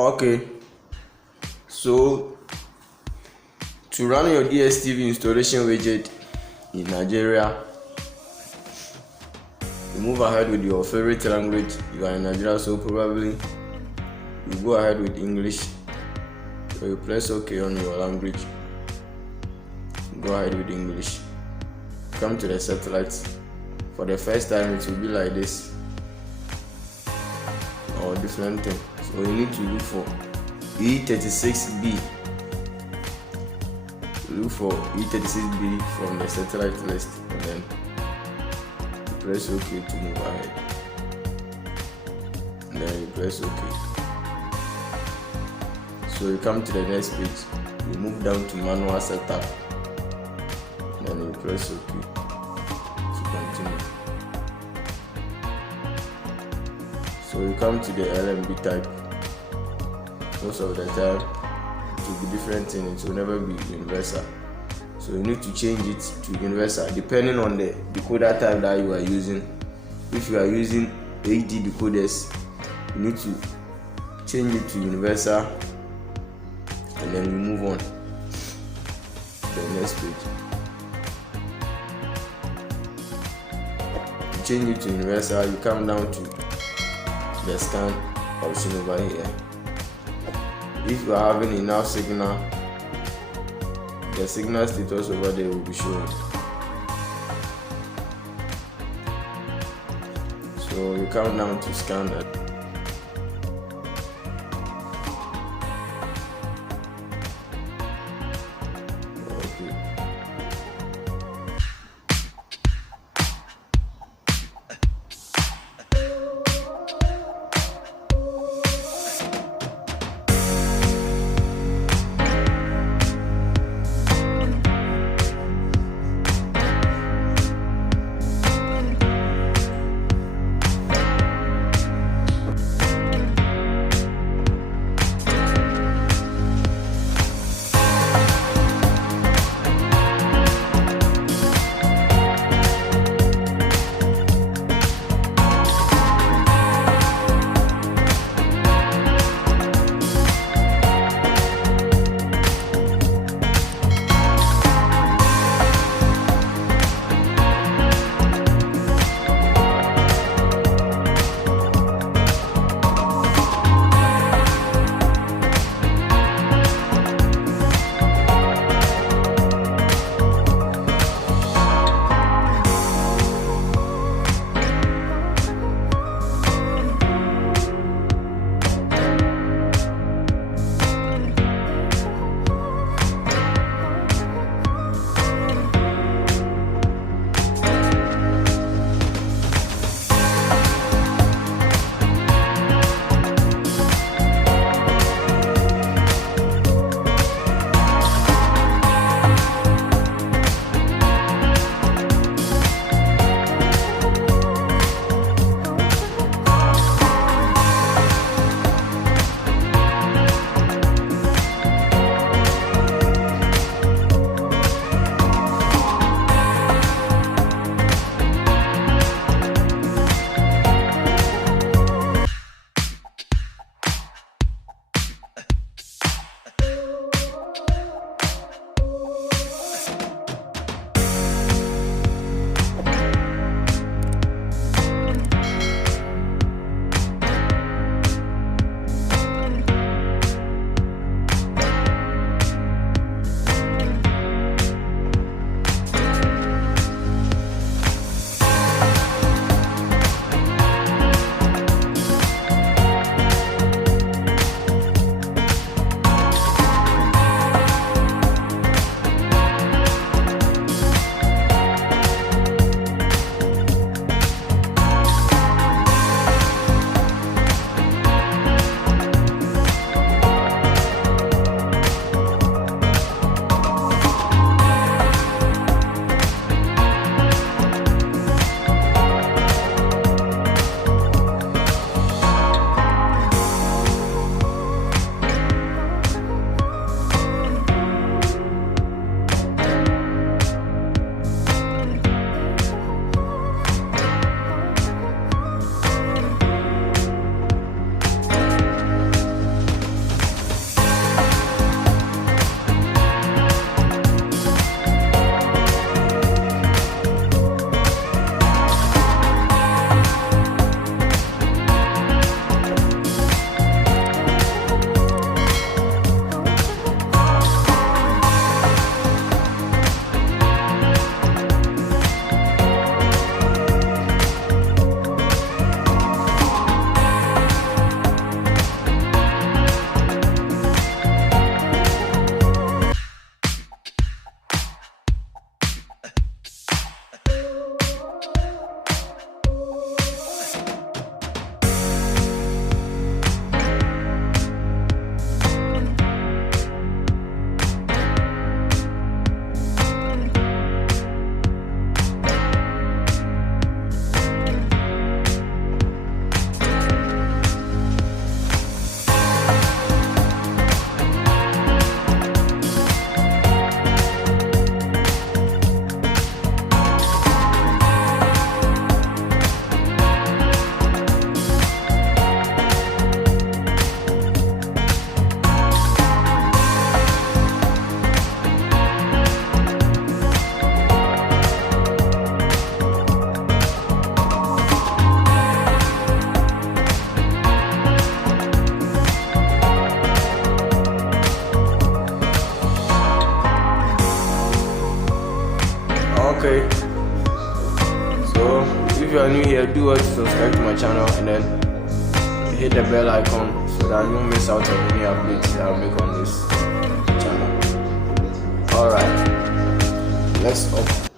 Okay, so to run your DSTV installation widget in Nigeria, you move ahead with your favorite language. You are in Nigeria, so probably you go ahead with English. So you press OK on your language. Go ahead with English. Come to the satellite. For the first time, it will be like this or different thing. So you need to look for E36B. Look for E36B from the satellite list, and then you press OK to move ahead. And then you press OK. So you come to the next page. You move down to manual setup, and then you press OK to continue. So you come to the LMB type. Most of the time it will be different thing, it will never be universal. So you need to change it to universal depending on the decoder type that you are using. If you are using HD decoders, you need to change it to universal, and then you move on to the next page. You change it to universal, you come down to the scan option over here. If you are having enough signal, the signal status over there will be shown. So you come down to scan that. Okay. So if you are new here, do well to subscribe to my channel and then hit the bell icon so that you don't miss out on any updates that I'll make on this channel. Alright, let's